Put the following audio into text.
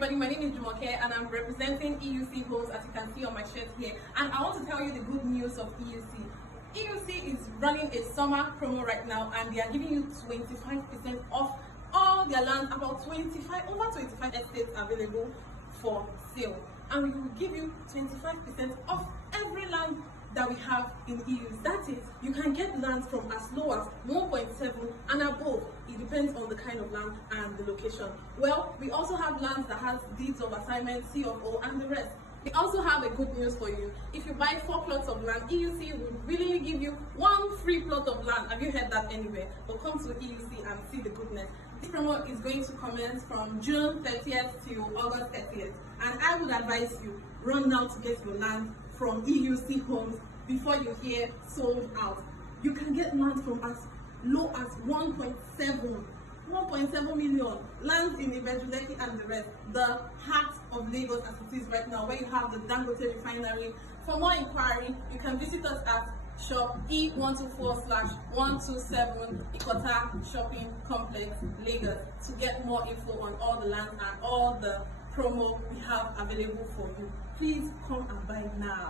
everybody, my name is Jumoke and I'm representing EUC Homes, as you can see on my shirt here, and I want to tell you the good news of EUC. EUC is running a summer promo right now and they are giving you 25% off all their land, over 25 estates available for sale, and we will give you 25% off every land that we have in EU. That is, you can get land from as low as 1.7 and above. It depends on the kind of land and the location. Well, we also have lands that has deeds of assignment, C of O, and the rest. We also have a good news for you. If you buy 4 plots of land, EUC will willingly give you 1 free plot of land. Have you heard that anywhere? But come to EUC and see the goodness. This promo is going to commence from June 30th to August 30th. And I would advise you, run now to get your land from EUC Homes before you hear sold out. You can get land from as low as 1.7 million. Lands in Lekki and the rest, the heart of Lagos as it is right now, where you have the Dangote refinery. For more inquiry, you can visit us at shop E124/127 Ikota Shopping Complex, Lagos, to get more info on all the land and all the promo we have available for you. Please come and buy now.